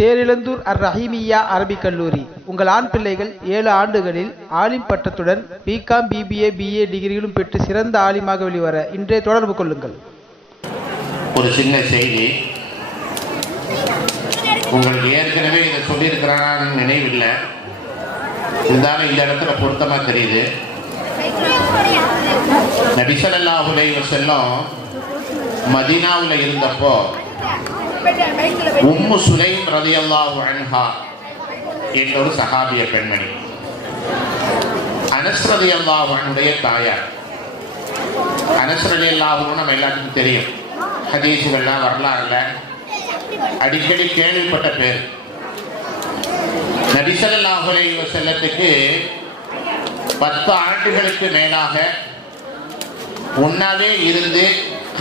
தேரிழந்தூர் அர் ரஹீமியா அரபிக் கல்லூரி. உங்கள் ஆண் பிள்ளைகள் ஏழு ஆண்டுகளில் ஆலிம் பட்டத்துடன் பிகாம் பிபிஏ பிஏ டிகிரிகளும் பெற்று சிறந்த ஆலிமாக வெளிவர இன்றே தொடர்பு கொள்ளுங்கள். ஒரு சின்ன செய்தி. உங்களுக்கு ஏற்கனவே இதை சொல்லியிருக்கிறான்னு நினைவில்லை. இருந்தாலும் இந்த இடத்துல பொருத்தமாக தெரியுது. நபிசல்லாஹ் உலைஹி வஸல்லம் மதீனாவில் இருந்தப்போ உம்மு சுலைம் ரலியல்லாஹு அன்ஹா என்ற ஒரு சகாபிய பெண்மணி. அனஸ்ரதி ரலியல்லாஹு தாயார். அனஸ்ரதி ரலியல்லாஹுன்னு நம்ம எல்லாத்துக்கும் தெரியும். ஹதீஸுகள்லாம் வரலாறுல அடிக்கடி கேள்விப்பட்ட பேர். நபிசல்லாஹு அலைஹி செல்லத்துக்கு பத்து ஆண்டுகளுக்கு மேலாக ஒன்னாவே இருந்து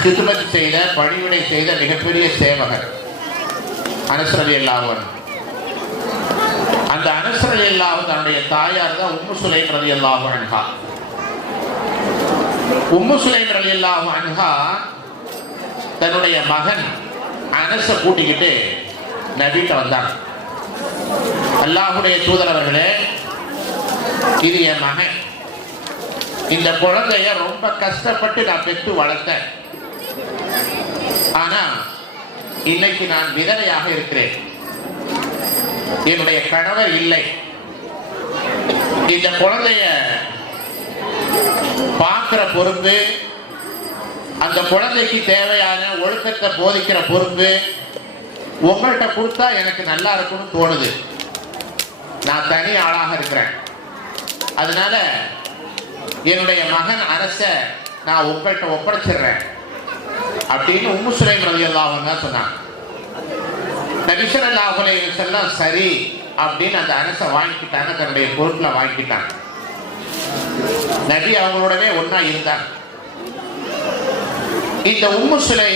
கிதுமத் செய்த பணிவிடை செய்த மிகப்பெரிய சேவகர். அனசரலி அல்லாஹன் அந்த அனசரலி அல்லாஹ் தன்னுடைய தாயார் தான் உம்மு சுலைம் ரலி அல்லாஹு அன்ஹா. உம்மு சுலைம் ரலி அல்லாஹு அன்ஹா தன்னுடைய மகன் அனச கூட்டிக்கிட்டு நபிட்ட வந்தாங்க. அல்லாஹுடைய தூதரவர்களே இது என் மகன். இந்த குழந்தைய ரொம்ப கஷ்டப்பட்டு நான் பெற்று வளர்த்தேன். ஆனா இன்னைக்கு நான் விதவையாக இருக்கிறேன். என்னுடைய கணவர் இல்லை. இந்த குழந்தைய பார்க்கிற பொறுப்பு அந்த குழந்தைக்கு தேவையான ஒழுக்கத்தை போதிக்கிற பொறுப்பு உங்கள்கிட்ட கொடுத்தா எனக்கு நல்லா இருக்கும்னு தோணுது. நான் தனி ஆளாக இருக்கிறேன். அதனால என்னுடைய மகன் அரச நான் உங்கள்கிட்ட ஒப்படைச்சிடுறேன். அப்படின்னு உம்மு சுலைம் ரவி அல்லாஹன் தான் சொன்னாங்க நபிசர் அல்லாஹுலே செல்லம் சரி அப்படின்னு அந்த அரசை வாங்கிக்கிட்டாங்க தன்னுடைய பொருட்களை வாங்கிக்கிட்டாங்க. நபி அவங்களோடவே ஒன்னா இருந்தாங்க. இந்த உம்மு சிலை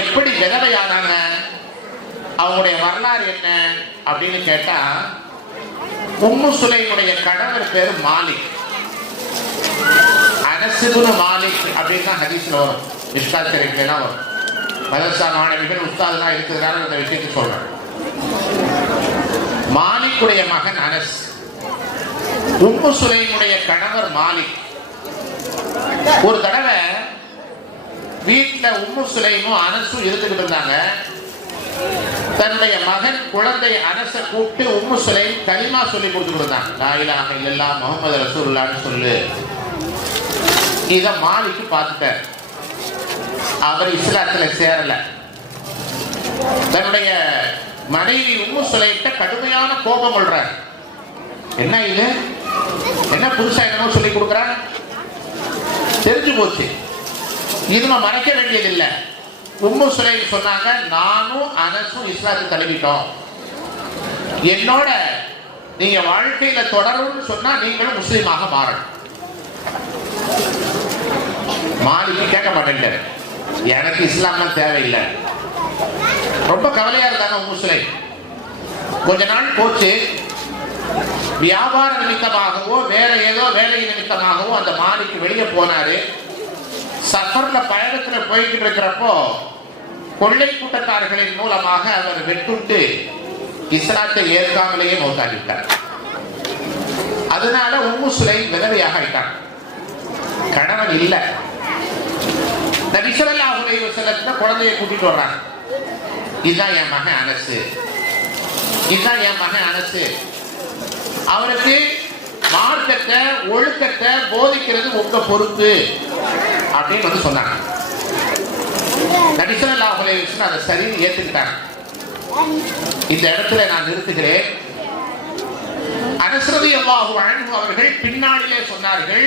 எப்படி விதவையானாங்க அவங்களுடைய வரலாறு என்ன அப்படின்னு கேட்டா உம்மு சுலையினுடைய கணவர் பேரு மாலிக். அனசுகுன மாலிக் அப்படின்னு தான் வரும். மிஷ்கா ஷரீஃப்லாம் வரும். மதரசா மாணவிகள் உஸ்தாதெல்லாம் இருக்கிறதுனால இந்த விஷயத்தை சொல்றேன் மாலிக்குடைய மகன் அனஸ் உம்மு சுலைமுடைய கணவர் மாலிக். ஒரு தடவை வீட்டுல உம்மு சுலைமும் அனசும் இருந்துகிட்டு இருந்தாங்க. தன்னுடைய மகன் குழந்தை அரச கூப்பிட்டு உம்மு சுலை களிமா சொல்லி கொடுத்துட்டு இருந்தாங்க. நாயிலாக இல்லல்லாம் முகமது ரசூல்லான்னு சொல்லு. இத மாலிக்கு பார்த்துட்டார் அவர் இஸ்லாத்துல சேரல. தன்னுடைய மனைவி உம்மு சுலைட்ட கடுமையான கோபம் கொள்றார். என்ன இது? என்ன புதுசா என்னமோ சொல்லி கொடுக்குறார்? தெரிஞ்சு போச்சு. இது நம்ம மறைக்க வேண்டியதில்லை. உம்மு சுலைம் சொன்னாங்க நானும் அனசும் இஸ்லாத்துக்கு தழுவிட்டோம் என்னோட நீங்க வாழ்க்கையில தொடரும்னு சொன்னா நீங்களும் முஸ்லீமாக மாறணும். மாலிக்கு கேட்க மாட்டேன் எனக்கு இஸ்லாம்னா தேவையில்லை. ரொம்ப கவலையா இருந்தாங்க உம்மு கொஞ்ச நாள் போச்சு. வியாபார நிமித்தமாகவோ வேற ஏதோ வேலை நிமித்தமாகவோ அந்த மாலிக்கு வெளியே போனாரு. சஃபர்ல பயணத்துல போய்கிட்டு இருக்கிறப்போ கொள்ளை கூட்டத்தார்களின் மூலமாக அவர் வெட்டுண்டு இஸ்லாத்தை ஏற்காமலேயே மௌத்தாகிட்டார் அதனால உம்மு சுலை விதவையாக ஆயிட்டார் கணவன் இல்லை. நபிசல்லாஹுடைய செல்லத்துல குழந்தைய கூட்டிட்டு வர்றாங்க. இதுதான் என் மகன் அரசு இதுதான் என் மகன் அரசு அவருக்கு மார்க்கத்தை ஒழுக்கத்தை போதிக்கிறது உங்க பொறுப்பு அப்படின்னு வந்து சொன்னாங்க. நபிசல்லாஹுலே அதை சரின்னு ஏத்துக்கிட்டாங்க. இந்த இடத்துல நான் நிறுத்துகிறேன். அரசதி அல்லாஹு வழங்கும் அவர்கள் பின்னாளிலே சொன்னார்கள்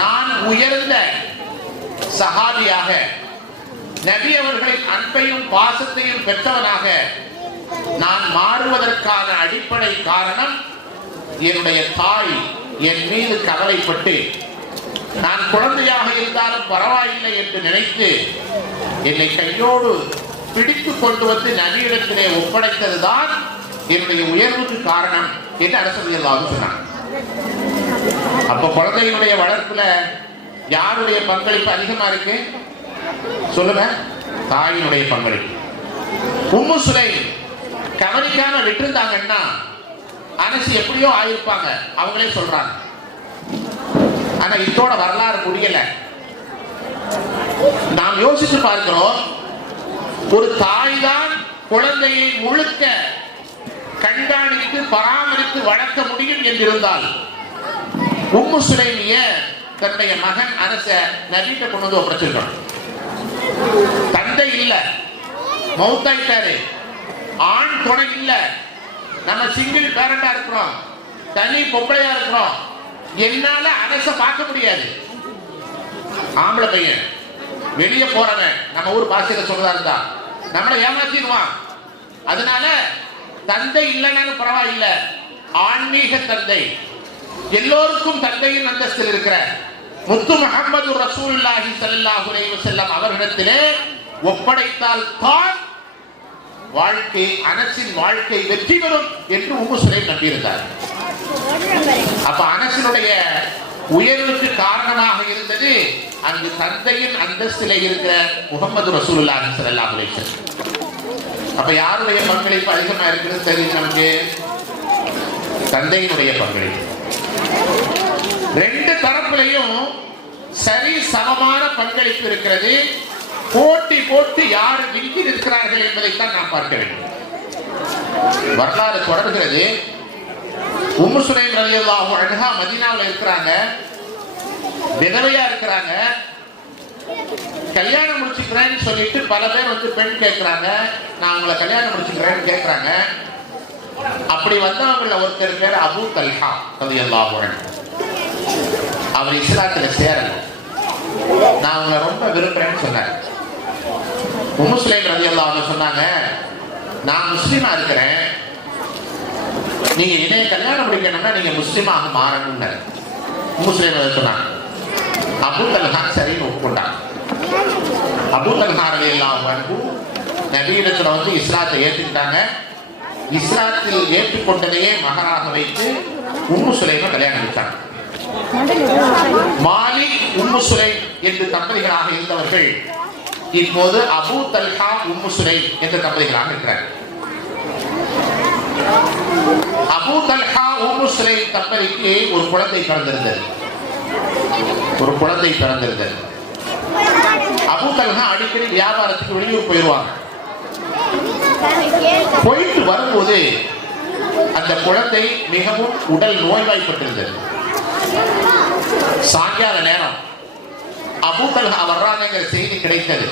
நான் உயர்ந்த சஹாபியாக நபி அவர்களின் அன்பையும் பாசத்தையும் பெற்றவனாக நான் மாறுவதற்கான அடிப்படை காரணம் என்னுடைய தாய் என் மீது கவலைப்பட்டு நான் குழந்தையாக இருந்தாலும் பரவாயில்லை என்று நினைத்து என்னை கையோடு பிடித்து கொண்டு வந்து நபியிடத்திலே ஒப்படைத்ததுதான் என்னுடைய உயர்வுக்கு காரணம் என்று அரசு சொன்னார். அப்ப குழந்தையினுடைய வளர்ப்புல யாருடைய பங்களிப்பு அதிகமா இருக்கு? சொல்லுங்க. தாயினுடைய பங்களிப்பு. உம்மு சுலை கவனிக்காம விட்டுருந்தாங்கன்னா அனசு எப்படியோ ஆயிருப்பாங்க. அவங்களே சொல்றாங்க. ஆனா இதோட வரலாறு முடியல. நாம் யோசிச்சு பார்க்கிறோம். ஒரு தாய்தான் குழந்தையை முழுக்க கண்காணித்து பராமரித்து வளர்க்க முடியும் என்றிருந்தால் உம்மு சுலைமிய தன்னுடைய மகன் அரச நபிட்ட கொண்டு வந்து ஒப்படைச்சிருக்கணும் தந்தை இல்ல. மௌத்தாயிட்டாரு. ஆண் துணை இல்ல. நம்ம சிங்கிள் பேரண்டா இருக்கிறோம். தனி பொம்பளையா இருக்கிறோம். என்னால அரச பார்க்க முடியாது. ஆம்பளை பையன். வெளியே போறவன். நம்ம ஊர் பாஷையில சொல்றதா இருந்தா. நம்மளை ஏமாத்திடுவான். அதனால தந்தை இல்லைனாலும் பரவாயில்ல. ஆன்மீக தந்தை. எல்லோருக்கும் தந்தையின் அந்தஸ்தில் இருக்கிற முத்து முகமது ரசூல்லாஹி சல்லாஹு செல்லம் அவர்களிடத்திலே ஒப்படைத்தால் தான் வாழ்க்கை அனசின் வாழ்க்கை வெற்றி பெறும் என்று உம்மு சுலைம் நம்பியிருந்தார். அப்ப அனசினுடைய உயர்வுக்கு காரணமாக இருந்தது அங்கு தந்தையின் அந்தஸ்தில இருக்கிற முகமது ரசூலுல்லாஹி ஸல்லல்லாஹு அலைஹி வஸல்லம். அப்ப யாருடைய பங்களிப்பு அதிகமா இருக்குன்னு தெரியும் நமக்கு? தந்தையினுடைய பங்களிப்பு. ரெண்டு தரப்புலையும் சரி சமமான பங்களிப்பு இருக்கிறது. போட்டி போட்டு யார் விங்கி நிற்கிறார்கள் என்பதைத்தான் நாம் பார்க்க வேண்டும். வரலாறு தொடர்கிறது. உம்மு சுலைம் ரலியல்லாஹு அழகா மதீனாவுல இருக்கிறாங்க. விதவையா இருக்கிறாங்க. கல்யாணம் முடிச்சுக்கிறேன்னு சொல்லிட்டு பல பேர் வந்து பெண் கேட்கிறாங்க. நான் உங்களை கல்யாணம் முடிச்சுக்கிறேன்னு கேட்கிறாங்க. அப்படி வந்தவங்கள ஒருத்தர் பேர் அபு தல்ஹா ரலியல்லாஹு அழகா அவர் இஸ்லாத்துல சேரல. நான் உங்களை ரொம்ப விரும்புறேன்னு சொன்னார். முஸ்லீம் ரவி அவங்க சொன்னாங்க நான் முஸ்லீமா இருக்கிறேன். நீங்க என்னைய கல்யாணம் முடிக்கணும்னா நீங்க முஸ்லீமாக மாறணும்னு முஸ்லீம் சொன்னாங்க. அபுல் தல்ஹா சரின்னு ஒப்புக்கொண்டாங்க. அபு தல்ஹா ரலியல்லாஹு அன்ஹு வந்து இஸ்லாத்தை ஏற்றுக்கிட்டாங்க இஸ்லாத்தில் ஏற்றுக்கொண்டதையே மகனாக வைத்து உம்மு சுலைமை கல்யாணம் வச்சாங்க மாலிக் உம்மு சுரை என்று தம்பதிகளாக இருந்தவர்கள். இப்போது அபு தல்ஹா உம்மு சுரை என்று தம்பதிகளாக இருக்கிறார்கள் அபு தல்ஹா உம்மு சுரை தம்பதிக்கு ஒரு குழந்தை பிறந்திருந்தது. ஒரு குழந்தை பிறந்திருந்தது. அபு தல்ஹா அடிக்கடி வியாபாரத்துக்கு வெளியூர் போயிடுவாங்க போயிட்டு வரும்போது அந்த குழந்தை மிகவும் உடல் நோய்வாய்ப்பட்டிருந்தது. சாயங்கால நேரம் அபு தல்ஹா வர்றாங்கிற செய்தி கிடைத்தது.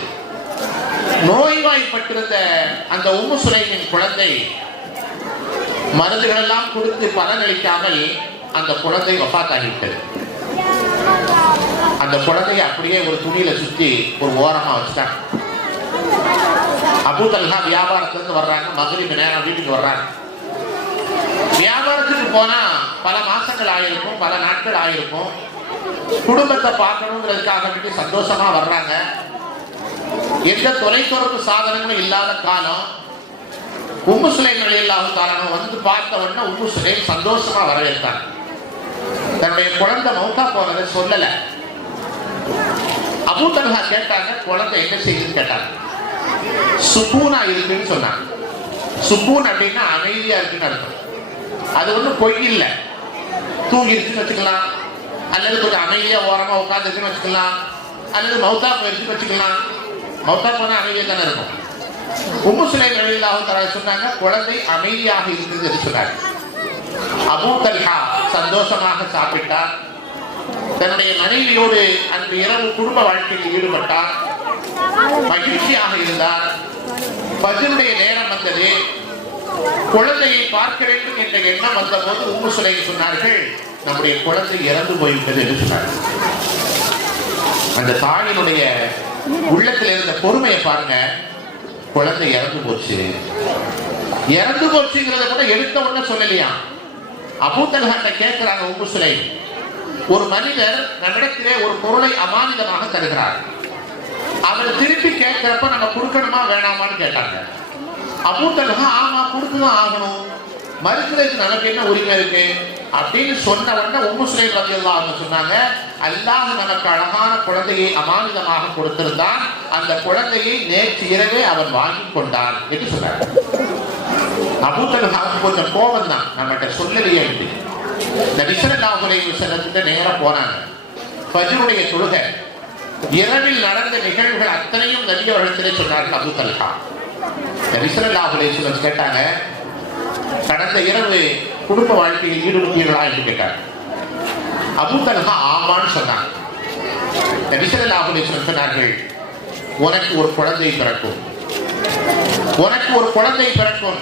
நோய்வாய்ப்பட்டிருந்த அந்த உம்மு சுலைமின் குழந்தை மருந்துகள் எல்லாம் கொடுத்து பலனளிக்காமல் அந்த குழந்தை வஃபாத்தாகிவிட்டது அந்த குழந்தையை அப்படியே ஒரு துணியில சுத்தி ஒரு ஓரமா வச்சுட்டாங்க. அபு தல்ஹா வியாபாரத்திலிருந்து வர்றாங்க மகளிர் நேரம் வீட்டுக்கு வர்றாங்க. வியாபாரத்துக்கு போனா பல மாசங்கள் ஆயிருக்கும் பல நாட்கள் ஆயிருக்கும். குடும்பத்தை பார்க்கணுங்கிறதுக்காக வேண்டி சந்தோஷமா வர்றாங்க. எந்த தொலைத்தொடர்பு சாதனங்களும் இல்லாத காலம். உம்மு சிலை நிலையில்லாத காரணம் வந்து பார்த்த உடனே உம்மு சிலை சந்தோஷமா வரவேற்றாங்க. தன்னுடைய குழந்தை மௌத்தா போனதை சொல்லல. அபூ தல்ஹா கேட்டாங்க குழந்தை என்ன செய்யுதுன்னு கேட்டாங்க. சுப்பூனா இருக்குன்னு சொன்னாங்க. சுப்பூன் அப்படின்னா அமைதியா இருக்குன்னு அர்த்தம். அது ஒன்றும் பொய் இல்லை. தூங்கி வச்சுக்கலாம். அல்லது கொஞ்சம் அமைதியா ஓரமா உட்காந்துருக்குன்னு வச்சுக்கலாம். அல்லது மௌத்தா போயிருக்குன்னு வச்சுக்கலாம். மௌத்தா போனா அமைதியா தானே இருக்கும். உம்மு சுலைம் ரலியல்லாஹு தஆலா சொன்னாங்க குழந்தை அமைதியாக இருந்தது என்று சொன்னாங்க. அபூ தல்ஹா சந்தோஷமாக சாப்பிட்டார். தன்னுடைய மனைவியோடு அந்த இரவு குடும்ப வாழ்க்கையில் ஈடுபட்டார். மகிழ்ச்சியாக இருந்தார். பஜனுடைய நேரம் வந்தது. குழந்தையை பார்க்க வேண்டும் என்ற எண்ணம் வந்தபோது உம்மு சிலை சொன்னார்கள் நம்முடைய குழந்தை இறந்து போய்விட்டது என்று சொன்னார்கள். அந்த தாயினுடைய உள்ளத்தில் இருந்த பொறுமையை பாருங்க. குழந்தை இறந்து போச்சு. இறந்து போச்சுங்கிறத கூட எடுத்த உடனே சொல்லலையா? அபூத்தல்ஹாட்ட கேட்கிறாங்க உம்மு சிலை ஒரு மனிதர் நம்மிடத்திலே ஒரு பொருளை அமானிதமாக தருகிறார். அவர் திருப்பி கேட்கிறப்ப நம்ம கொடுக்கணுமா வேணாமான்னு கேட்டாங்க. அபூத்தல்ஹா ஆமா கொடுத்துதான் ஆகணும். மறுக்கிறதுக்கு நமக்கு என்ன உரிமை இருக்கு? அப்படின்னு சொன்ன உடனே உம்மு சுலைம் ரலியல்லாஹு சொன்னாங்க அல்லாஹ் நமக்கு அழகான குழந்தையை அமானிதமாக கொடுத்திருந்தான். அந்த குழந்தையை நேற்று இரவே அவன் வாங்கி கொண்டான் என்று சொன்னார் அபூத்தலுக்கு கொஞ்சம் கோபம் தான் நம்மகிட்ட சொல்லலையே இந்த விசரல்லாஹுரை விசனத்துக்கு நேரம் போனாங்க. ஃபஜ்ருடைய தொழுகை. இரவில் நடந்த நிகழ்வுகள் அத்தனையும் நபி அவர்களிடத்திலே சொன்னார்கள் அபு தல்ஹா இந்த கேட்டாங்க கடந்த இரவு குடும்ப வாழ்க்கையில் ஈடுபட்டீர்களா என்று கேட்டார் அபு ஆமான்னு சொன்னாங்க. இந்த சொன்னார்கள் உனக்கு ஒரு குழந்தை பிறக்கும். உனக்கு ஒரு குழந்தை பிறக்கும்.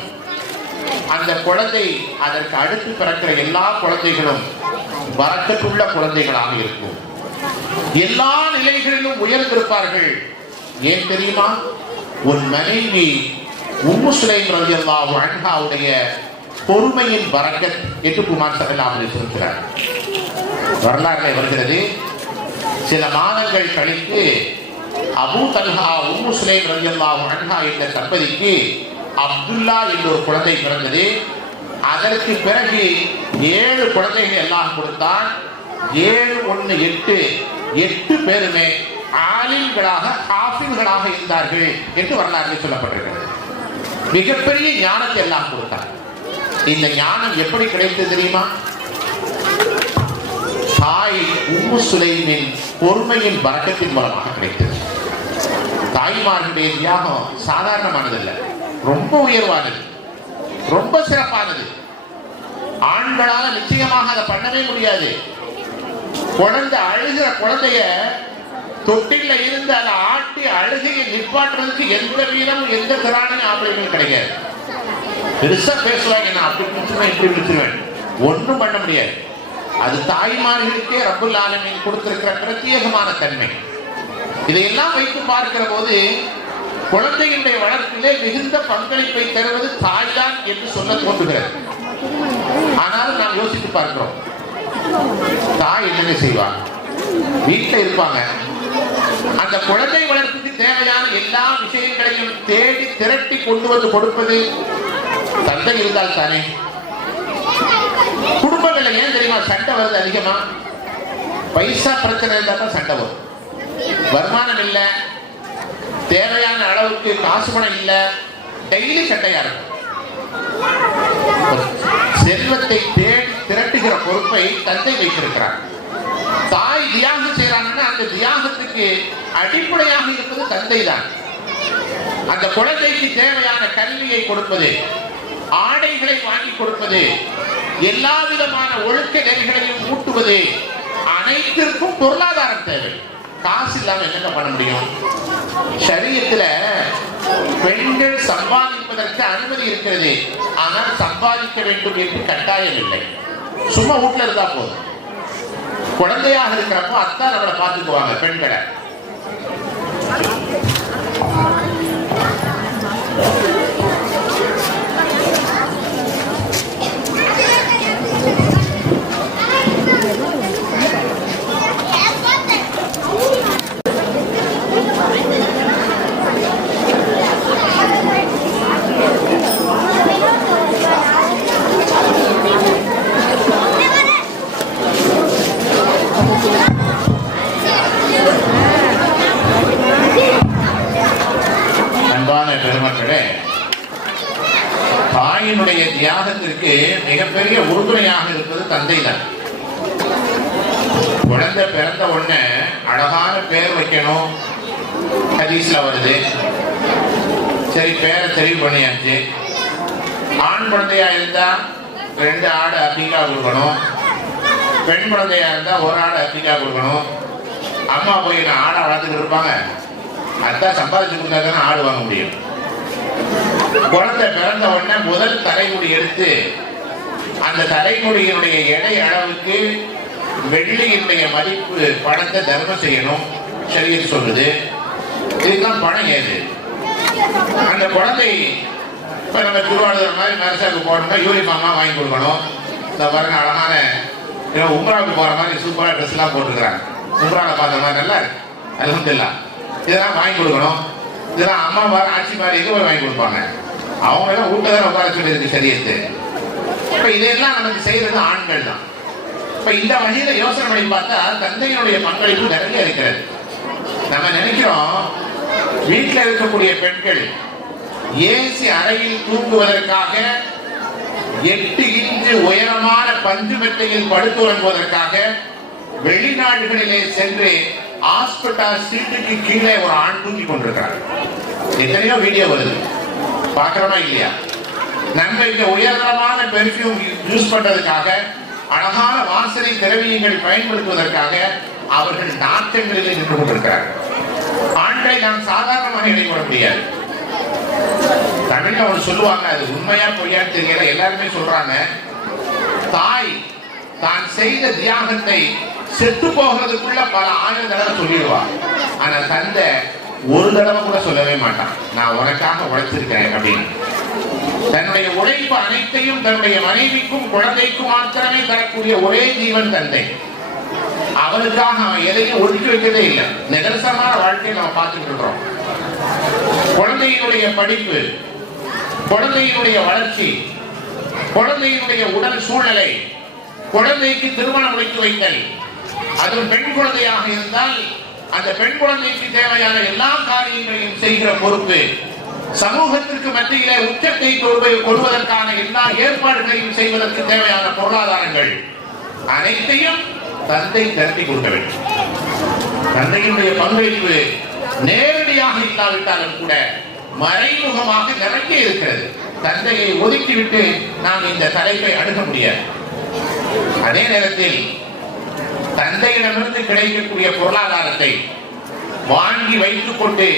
அந்த குழந்தை அதற்கு அடுத்து பிறக்கிற எல்லா குழந்தைகளும் வரக்கத்துள்ள குழந்தைகளாக இருக்கும். எல்லா நிலைகளிலும் உயர்ந்திருப்பார்கள். ஏன் தெரியுமா? உன் மனைவி உம்மு ரவி ரலியல்லாஹு அன்ஹாவுடைய பொறுமையின் வரக்கத் என்று குமார் சல்லல்லாஹு அலைஹி சொல்கிறார். வருகிறது. சில மாதங்கள் கழித்து அபு தல்ஹா உம்மு சுலைம் ரலியல்லாஹு அன்ஹா என்ற தம்பதிக்கு அப்துல்லா என்ற ஒரு குழந்தை பிறந்தது. அதற்கு பிறகு ஏழு குழந்தைகள் எல்லாம் கொடுத்தான். ஏழு ஒன்று எட்டு எட்டு பேருமே ஆலிம்களாக காஃபில்களாக இருந்தார்கள் என்று வரலாறு சொல்லப்பட்டிருக்கிறது. மிகப்பெரிய ஞானத்தை எல்லாம் கொடுத்தார். இந்த ஞானம் எப்படி கிடைத்தது தெரியுமா? தாய் உம்மு சுலைமின் பொறுமையின் வரக்கத்தின் மூலமாக கிடைத்தது. தாய்மார்களுடைய தியாகம் சாதாரணமானதல்ல. ரொம்ப உயர்வானது. ரொம்ப சிறப்பானது. ஆண்களால் நிச்சயமாக அதை பண்ணவே முடியாது. குழந்தை அழுகிற குழந்தைய தொட்டில இருந்து அதை ஆட்டி அழுகையை நிப்பாட்டுறதுக்கு எந்த வீரமும் எந்த திராணியும் ஆபரேஷன் கிடையாது. பெருசா பேசுவாங்க நான் அப்படி பிடிச்சிருவேன் இப்படி பிடிச்சிருவேன். ஒன்றும் பண்ண முடியாது. அது தாய்மார்களுக்கே ரப்புல் ஆலமின் கொடுத்திருக்கிற பிரத்யேகமான தன்மை. இதையெல்லாம் வைத்து பார்க்கிற போது குழந்தைகளுடைய வளர்ப்பிலே மிகுந்த பங்களிப்பை தருவது தாய்தான் என்று சொல்ல தோன்றுகிறது. ஆனாலும் நாம் யோசித்து பார்க்கிறோம் தாய் என்னென்ன செய்வாங்க வீட்டில் இருப்பாங்க. அந்த குழந்தை வளர்ப்புக்கு தேவையான எல்லா விஷயங்களையும் தேடி திரட்டி கொண்டு வந்து கொடுப்பது தந்தை இருந்தால் தானே? குடும்பங்கள்ல ஏன் தெரியுமா? சண்டை வருது அதிகமா? பைசா பிரச்சனை இருந்தா சண்டை வரும். வருமானம் இல்ல. தேவையான அளவுக்கு காசு பணம் இல்ல. டெய்லி சண்டையா இருக்கும். செல்வத்தை தேடி திரட்டுகிற பொறுப்பை தந்தை வைத்திருக்கிறார். தாய் தியாகம் செய்யறாங்க அந்த தியாகத்துக்கு அடிப்படையாக இருப்பது தந்தை தான் அந்த குழந்தைக்கு தேவையான கல்வியை கொடுப்பது ஆடைகளை வாங்கி கொடுப்பது எல்லா விதமான ஒழுக்க நெறிகளையும் ஊட்டுவது அனைத்திற்கும் பொருளாதாரம் தேவை. காசு இல்லாம என்னங்க பண்ண முடியும்? சரீரத்துல பெண்கள் சம்பாதிப்பதற்கு அனுமதி இருக்கிறது. ஆனால் சம்பாதிக்க வேண்டும் என்று கட்டாயம் இல்லை. சும்மா வீட்டுல இருந்தா போதும். குழந்தையாக இருக்கிறப்போ அத்தான் நம்மளை பார்த்துக்குவாங்க பெண்களை. பெருமக்களே தாயினுடைய தியாகத்திற்கு மிகப்பெரிய உறுதுணையாக இருப்பது தந்தை தான் குழந்தை பிறந்த உடனே அழகான பேர் வைக்கணும். ஹதீஸ்ல வருது. சரி பேரை தெரிவு பண்ணியாச்சு. ஆண் குழந்தையா இருந்தா ரெண்டு ஆடு அப்பிக்கா கொடுக்கணும். பெண் குழந்தையா இருந்தா ஒரு ஆடு அப்பிக்கா கொடுக்கணும். அம்மா போய் நான் ஆடை வளர்த்துக்கிட்டு இருப்பாங்க? அதான் சம்பாதிச்சு கொடுத்தா தானே ஆடு வாங்க முடியும். குழந்தை பிறந்த உடனே முதல் தலைமுடி எடுத்து அந்த தலைமுடியினுடைய எடை அளவுக்கு வெள்ளியினுடைய மதிப்பு பணத்தை தர்மம் செய்யணும் சரியது சொல்லுது. இதுதான் பணம் ஏது? அந்த குழந்தை இப்ப நம்ம திருவாரூர் மாதிரி நரசாக்கு போனோம்னா யூனிஃபார்மா வாங்கி கொடுக்கணும். இந்த பாருங்க அழகான ஏன்னா உம்ராவுக்கு போற மாதிரி சூப்பரா ட்ரெஸ் எல்லாம் போட்டுருக்காங்க பார்த்த மாதிரி நல்லா இருக்கு. அல்ஹம்துலில்லாஹ் இதெல்லாம் வாங்கி கொடுக்கணும். இதெல்லாம் அம்மா வர ஆட்சி மாதிரி எங்க போய் வாங்கி கொடுப்பாங்க. அவங்க எல்லாம் வீட்டுல தான் உட்கார சொல்லியிருக்கு சரியத்து இப்ப இதெல்லாம் நமக்கு செய்யறது ஆண்கள் தான். இப்ப இந்த வகையில் யோசனை பண்ணி பார்த்தா தந்தையினுடைய பங்களிப்பு நிறைய இருக்கிறது. நம்ம நினைக்கிறோம் வீட்டில் இருக்கக்கூடிய பெண்கள் ஏசி அறையில் தூங்குவதற்காக எட்டு இன்று உயரமான பஞ்சு மெத்தையில் படுத்துறங்குவதற்காக வெளிநாடுகளிலே சென்று ஹாஸ்பிட்டல் சீட்டுக்கு கீழே ஒரு ஆண் தூக்கி கொண்டிருக்கிறார். எத்தனையோ வீடியோ வருது. பார்க்கிறோமா இல்லையா? நன்மைக்கு உயர்தரமான பெர்ஃபியூம் யூஸ் பண்றதுக்காக அழகான வாசனை திரவியங்கள் பயன்படுத்துவதற்காக அவர்கள் நாட்டங்களில் நின்று கொண்டிருக்கிறார்கள். ஆண்களை நாம் சாதாரணமாக எடை முடியாது. தமிழ்ல அவர் சொல்லுவாங்க அது உண்மையா பொய்யான்னு தெரியல எல்லாருமே சொல்றாங்க. தாய் தான் செய்த தியாகத்தை செத்து போகிறதுக்குள்ள பல ஆயிரம் தடவை சொல்லிடுவார் ஆனா தந்தை ஒரு தடவை கூட சொல்லவே மாட்டான். நான் உனக்காக உழைச்சிருக்கிறேன் அப்படின்னு. தன்னுடைய உழைப்பு அனைத்தையும் தன்னுடைய மனைவிக்கும் குழந்தைக்கும் மாத்திரமே தரக்கூடிய ஒரே ஜீவன் தந்தை. அவனுக்காக அவன் எதையும் ஒதுக்கி வைக்கிறதே இல்லை. நிதர்சனமான வாழ்க்கையை நம்ம பார்த்துட்டு இருக்கிறோம். குழந்தையினுடைய படிப்பு குழந்தையினுடைய வளர்ச்சி குழந்தையினுடைய உடல் சூழ்நிலை குழந்தைக்கு திருமணம் முடித்து வைத்தல். அது பெண் குழந்தையாக இருந்தால் அந்த பெண் குழந்தைக்கு தேவையான எல்லா காரியங்களையும் செய்கிற பொறுப்பு. சமூகத்திற்கு மத்தியிலே உச்சத்தை கொள்வதற்கான எல்லா ஏற்பாடுகளையும் செய்வதற்கு தேவையான பொருளாதாரங்கள். அனைத்தையும் தந்தை திரட்டி கொடுக்க வேண்டும். தந்தையினுடைய பங்களிப்பு நேரடியாக இல்லாவிட்டாலும் கூட மறைமுகமாக நிறைய இருக்கிறது. தந்தையை ஒதுக்கிவிட்டு நாம் இந்த தலைப்பை அணுக முடியாது. அதே நேரத்தில் தந்தையிடமிருந்து கிடைக்கக்கூடிய பொருளாதாரத்தை வாங்கி வைத்துக் கொண்டு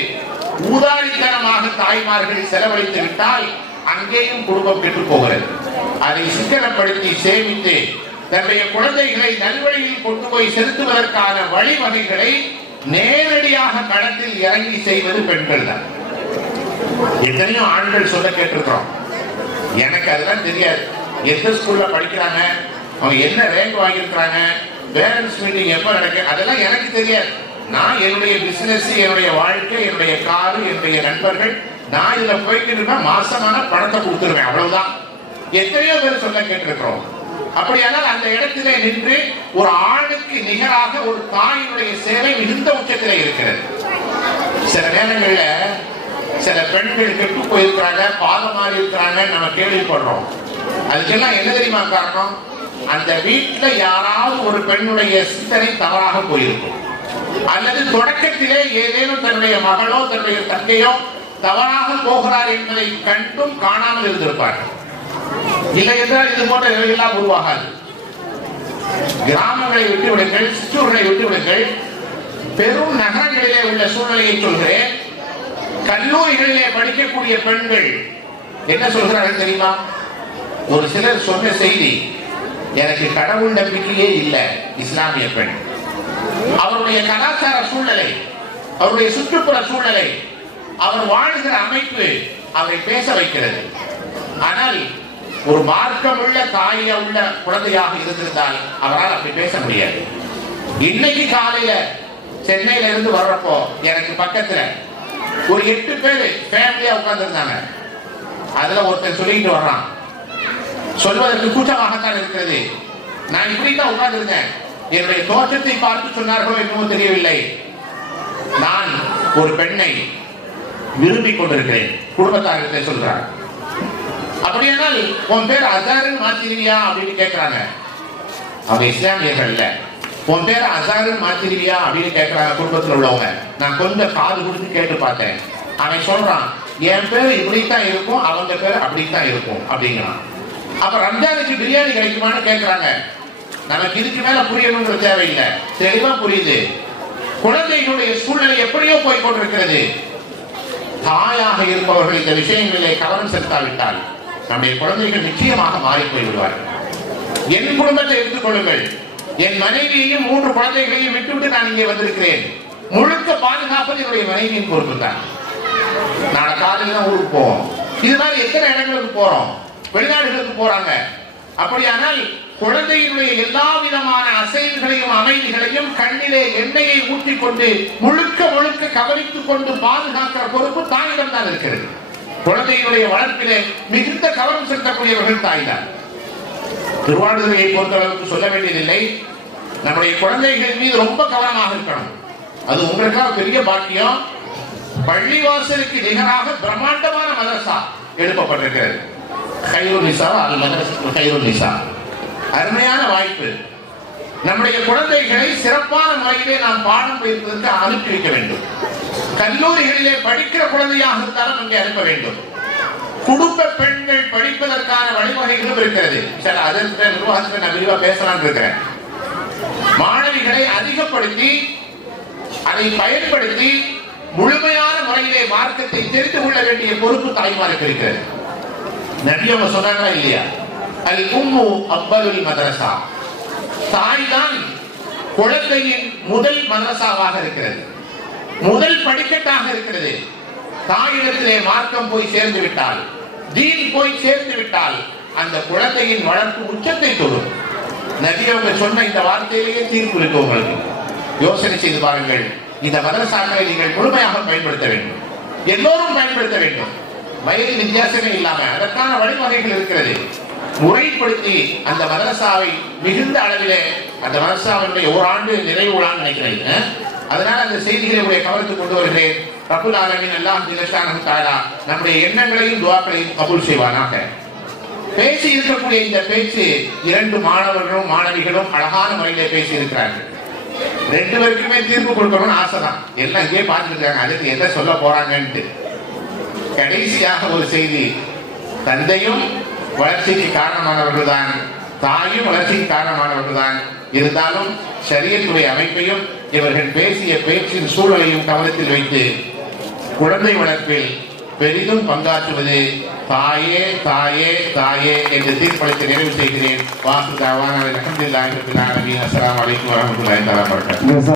ஊதாரித்தனமாக தாய்மார்கள் செலவழித்து விட்டால் அங்கேயும் குடும்பம் கெட்டுப் போகிறது. அதை சிக்கனப்படுத்தி சேமித்து தன்னுடைய குழந்தைகளை நல்வழியில் கொண்டு போய் செலுத்துவதற்கான வழிவகைகளை நேரடியாக களத்தில் இறங்கி செய்வது பெண்கள் தான். எத்தனையோ ஆண்கள் சொல்ல கேட்டிருக்கிறோம். எனக்கு அதெல்லாம் தெரியாது. எந்த ஸ்கூல்ல படிக்கிறாங்க? அவங்க என்ன ரேங்க் வாங்கியிருக்கிறாங்க? பேரண்ட்ஸ் மீட்டிங் எப்போ நடக்கு? அதெல்லாம் எனக்கு தெரியாது. நான் என்னுடைய பிசினஸ் என்னுடைய வாழ்க்கை என்னுடைய காரு என்னுடைய நண்பர்கள் நான் இதுல போய்கிட்டு இருப்பேன் மாசமான பணத்தை கொடுத்துருவேன். அவ்வளவுதான். எத்தனையோ பேர் சொல்ல கேட்டிருக்கிறோம். அப்படியானால் அந்த இடத்திலே நின்று ஒரு ஆணுக்கு நிகராக ஒரு தாயினுடைய சேவை மிகுந்த உச்சத்திலே இருக்கிறது. சில நேரங்கள்ல சில பெண்கள் கெட்டு போயிருக்கிறாங்க பாதம் மாறி இருக்கிறாங்க நம்ம கேள்விப்படுறோம். அதுக்கெல்லாம் என்ன தெரியுமா காரணம்? அந்த வீட்டுல யாராவது ஒரு பெண்ணுடைய சிந்தனை தவறாக போயிருக்கும். அல்லது தொடக்கத்திலே ஏதேனும் தன்னுடைய மகளோ தன்னுடைய தங்கையோ தவறாக போகிறார் என்பதை கண்டும் காணாமல் இருந்திருப்பார்கள். இல்லை என்றால் இது போன்ற நிலையெல்லாம் உருவாகாது. கிராமங்களை விட்டு விடுங்கள் சிற்றூர்களை விட்டு விடுங்கள். பெரும் நகரங்களிலே உள்ள சூழ்நிலையை சொல்கிறேன். கல்லூரிகளிலே படிக்கக்கூடிய பெண்கள் என்ன சொல்கிறார்கள் தெரியுமா? ஒரு சிலர் சொன்ன செய்தி எனக்கு கடவுள் நம்பிக்கையே இல்லை இஸ்லாமிய பெண். அவருடைய கலாச்சார சூழ்நிலை அவருடைய சுற்றுப்புற சூழ்நிலை அவர் வாழ்கிற அமைப்பு அவரை பேச வைக்கிறது. ஆனால் ஒரு மார்க்கமுள்ள தாய உள்ள குழந்தையாக இருந்திருந்தால் அவரால் அப்படி பேச முடியாது. இன்னைக்கு காலையில சென்னையில இருந்து வர்றப்போ எனக்கு பக்கத்துல ஒரு எட்டு பேர் ஃபேமிலியா உட்கார்ந்துருந்தாங்க. அதுல ஒருத்தன் சொல்லிட்டு வர்றான் சொல்வதற்கு கூச்சமாகத்தான் இருக்கிறது. நான் இப்படித்தான் உட்கார்ந்திருந்தேன். என்னுடைய தோற்றத்தை பார்த்து சொன்னார்களோ என்னவோ தெரியவில்லை. நான் ஒரு பெண்ணை விரும்பிக் கொண்டிருக்கிறேன். குடும்பத்தாரத்தை சொல்றார் அப்படியானால் உன் பேர் அசாருன்னு மாத்திருவியா? அப்படின்னு கேட்கிறாங்க. அவங்க இஸ்லாமியர்கள் இல்ல. உன் பேர் அசாருன்னு மாத்திருவியா? அப்படின்னு கேட்கிறாங்க குடும்பத்தில் உள்ளவங்க. நான் கொஞ்சம் காது கொடுத்து கேட்டு பார்த்தேன். அவன் சொல்றான் என் பேர் இப்படித்தான் இருக்கும் அவங்க பேர் அப்படித்தான் இருக்கும் அப்படிங்கிறான். அப்ப ரம்ஜானுக்கு பிரியாணி கிடைக்குமான்னு கேட்கிறாங்க நமக்கு இதுக்கு மேல புரியணுங்கிற தேவையில்லை. தெளிவா புரியுது. குழந்தைகளுடைய சூழ்நிலை எப்படியோ போய் கொண்டிருக்கிறது. தாயாக இருப்பவர்கள் இந்த விஷயங்களிலே கவனம் செலுத்தாவிட்டால் நம்முடைய குழந்தைகள் நிச்சயமாக மாறி விடுவார்கள் என் குடும்பத்தை எடுத்துக்கொள்ளுங்கள் என் மனைவியையும் மூன்று குழந்தைகளையும் விட்டுவிட்டு நான் இங்கே வந்திருக்கிறேன். முழுக்க பாதுகாப்பது என்னுடைய மனைவியின் பொறுப்பு தான் நாளை காலையில் தான் ஊருக்கு போவோம். இது மாதிரி எத்தனை இடங்களுக்கு போறோம்? வெளிநாடுகளுக்கு போறாங்க. அப்படியானால் குழந்தையினுடைய எல்லா விதமான அசைவுகளையும் அமைதிகளையும் கண்ணிலே எண்ணெயை ஊற்றிக் கொண்டு முழுக்க முழுக்க கவனித்துக் கொண்டு பாதுகாக்கிற பொறுப்பு தாயிடம் தான் இருக்கிறது. குழந்தையினுடைய வளர்ப்பிலே மிகுந்த கவனம் செலுத்தக்கூடியவர்கள் தாய்தான். திருவாடுதுறையை பொறுத்தளவுக்கு சொல்ல வேண்டியதில்லை. நம்முடைய குழந்தைகள் மீது ரொம்ப கவனமாக இருக்கணும். அது உங்களுக்காக பெரிய பாக்கியம். பள்ளிவாசலுக்கு நிகராக பிரம்மாண்டமான மதரசா எழுப்பப்பட்டிருக்கிறது கைரூர் நிசா அது மதரசா கைரூர் நிசா. அருமையான வாய்ப்பு. நம்முடைய குழந்தைகளை சிறப்பான முறையிலே நாம் பாடம் பயிர்ப்பதற்கு அனுப்பி வைக்க வேண்டும். கல்லூரிகளிலே படிக்கிற குழந்தையாக இருந்தாலும் அங்கே அனுப்ப வேண்டும். குடும்ப பெண்கள் படிப்பதற்கான வழிவகைகளும் இருக்கிறது. சில அதற்கு நிர்வாகத்தில் நான் விரிவா பேசலாம் இருக்கிறேன். மாணவிகளை அதிகப்படுத்தி அதை பயன்படுத்தி முழுமையான முறையிலே மார்க்கத்தை தெரிந்து கொள்ள வேண்டிய பொறுப்பு தாய்மாருக்கு இருக்கிறது. நபி அவங்க சொன்னாங்களா இல்லையா? அல் உம்மு அப்பலுல் மதரசா தாய் தான் குழந்தையின் முதல் மதரசாவாக இருக்கிறது. முதல் படிக்கட்டாக இருக்கிறது. தாயிடத்திலே மார்க்கம் போய் சேர்ந்து விட்டால் தீன் போய் சேர்ந்து விட்டால் அந்த குழந்தையின் வளர்ப்பு உச்சத்தை தொடும். நபி அவங்க சொன்ன இந்த வார்த்தையிலேயே தீர்ப்பு இருக்கு உங்களுக்கு. யோசனை செய்து பாருங்கள். இந்த மதரசாக்களை நீங்கள் முழுமையாக பயன்படுத்த வேண்டும். எல்லோரும் பயன்படுத்த வேண்டும். வயது வித்தியாசமே இல்லாம அதற்கான வழிவகைகள் இருக்கிறது. முறைப்படுத்தி அந்த மதரசாவை மிகுந்த அளவிலே அந்த மதரசாவினுடைய ஓராண்டு நிறைவுலான்னு நினைக்கிறேன். அதனால அந்த செய்திகளை உடைய கவனத்துக்கு கொண்டு வருகிறேன். ரபுல் ஆலமின் எல்லாம் ஜிலஷானஹு தாரா நம்முடைய எண்ணங்களையும் துவாக்களையும் கபூல் செய்வானாக. பேசி இருக்கக்கூடிய இந்த பேச்சு இரண்டு மாணவர்களும் மாணவிகளும் அழகான முறையிலே பேசி இருக்கிறார்கள். ரெண்டு பேருக்குமே தீர்ப்பு கொடுக்கணும்னு ஆசைதான். எல்லாம் இங்கே பார்த்துருக்காங்க அதுக்கு என்ன சொல்ல போறாங்கன்ட்டு. கடைசியாக ஒரு செய்தி. தந்தையும் வளர்ச்சிக்கு காரணமானவர்கள் தான் தாயும் வளர்ச்சிக்கு காரணமானவர்கள் தான் இருந்தாலும் சரியத்துடைய அமைப்பையும் இவர்கள் பேசிய பேச்சின் சூழலையும் கவனத்தில் வைத்து குழந்தை வளர்ப்பில் பெரிதும் பங்காற்றுவது தாயே தாயே தாயே என்று தீர்ப்பளித்து நிறைவு செய்கிறேன். வாசு தாவான அலமதுல்லாஹி ரபில் ஆலமீன். அஸ்ஸலாமு அலைக்கும் வரஹ்மத்துல்லாஹி வபரகாத்துஹு.